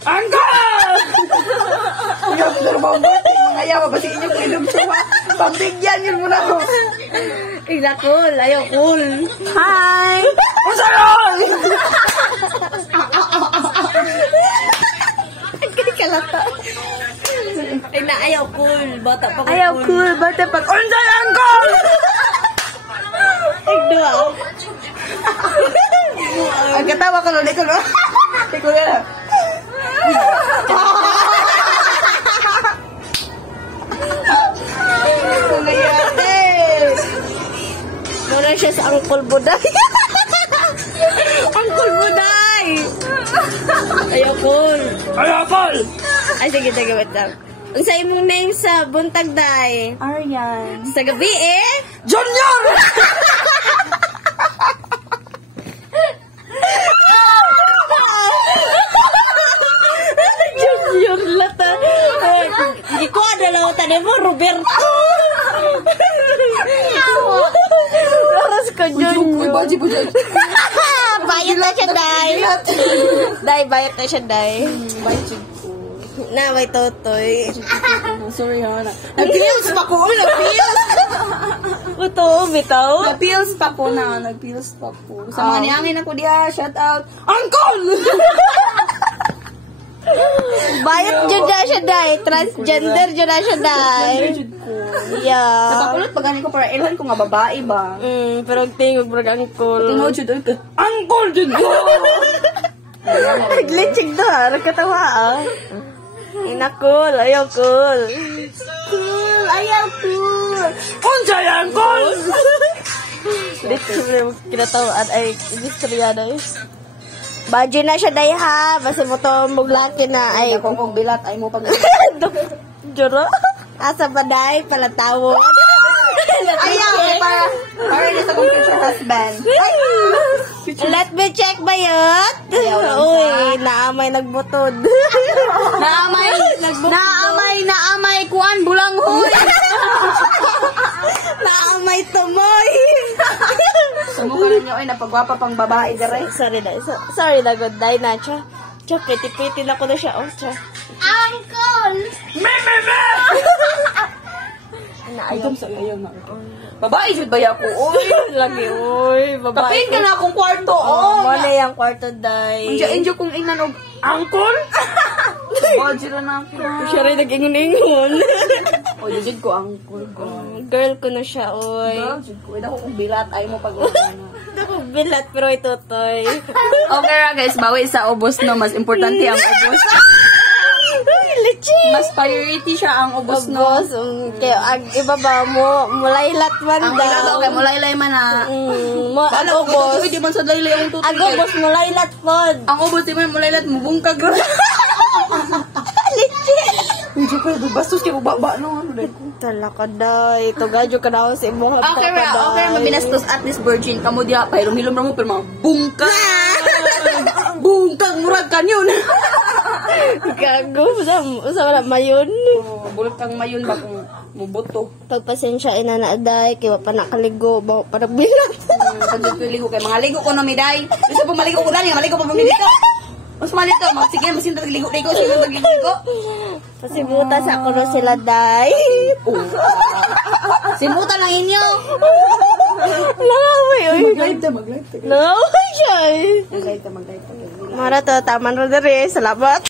Angkol! Yung turbo-bot, mga yawa, basi inyo kilog siya. Pambigyan yun muna ko. Ila cool, ayaw cool. Hi! Usayon! Kaya kalata. Ay na, ayaw cool. Bata pa ko Ayaw cool, bata pag unsay angkol! Ay, dua. Ang katawa ko nun, ikaw nun. Ikaw yan. Muna siya sa Angkol Buday. Angkol Buday! Ayaw cool. Ayaw cool! Ay, sige, wait lang. Ang sa imong name sa Buntag Day? Aryan. Sa gabi eh? Junior! Junior lata. Hindi ko adalaw tanin mo, Roberto. Laras ko, Junior. Baji po dyan. Bayat na siya, Day. Day, bayat na siya, Day. Baji po. Na, may totoy. Sorry ha. Nag-pills pa ko. Nag-pills. Ito, bitaw. Nag-pills pa po na. Nag-pills pa po. Sa mga niyangin ako diya. Shout out. Uncle! Bayat dyan na siya, Day. Transgender dyan na siya, Day. Yeah. Napapulot pag ganin ko para ilhan ko nga babae ba? Pero tingog brag angkol. Tingog jud oy. Uncle jud ko. Glitching do ha, nagkatawa ah. Inakul, ayaw cool. Cool, ayaw cool. Unsay uncle? Literally, kinatawaan ay istorya na eh. Badyo na siya, Day ha. Basta mo to muglaki na ay. Kung bilat ay mo pag Juro? Asa ba, Day? Palatawo. ayaw para ni sa kong future husband. Let me check bayot. Uy, naamay nagbutod. Naamay kuan bulanghoy. Naamay tumoy. Sumuka na niyo ay napagwapa pang babae dire. Sorry na, good day na, cha. Cha, pretty na ko na siya, oh, cha. Uncle! Me! Ayaw sa ayaw na. Babae jud ba ako? Oy, Lagi, uy, babae. kapin ka na akong kwarto. Oh, wala yung kwarto, Day. Enjoy kong ingnan og uncle. Budget na ako. Siya rin nag-ingon-ingon. Oy, jud ko uncle ko. Girl ko na siya, uy. Jud ko. Ida ko kung bilat ay mo pag-ulan. Ako bilat, pero ito, toy. Okay ra guys, bawi sa ubos no, mas importante ang ubos. Mas priority siya ang ubos no. Ubos, kaya ang iba ba mo, mulaylat man Ang daw. ilaw kay mulaylay man na. Ang ubos. Di man sa laylay ang tutoy. Ang ubos, mulaylat pod. Ang ubos di man mulaylat mo bungkag. Hindi ko bastos kay ubaba no ano dai ko. Tala ka, Day. Ito, gadyo ka na ako sa imong Okay mabinastos at least virgin kamo diha pa hilom ra mo pero mga bungkag. Bungkag murag kanyon. Gago, sa wala mayon. Bulot kang mayon ba kung mubuto. Pagpasensya ina na, Day. Kaya pa nakaligo. Bawa pa nagbilang. Pagod ko ligo kay mga ligo ko no miday. Gusto pong maligo ko dali, maligo pa dito. Mas malito, sige masinta ligo-ligo sila ligo. Pasimuta sa ako no sila, Day. Simutan lang inyo. Laway, oy. Mag-live. Laway siya, eh. Mag-live. Mara to, taman ro dere. Salamat.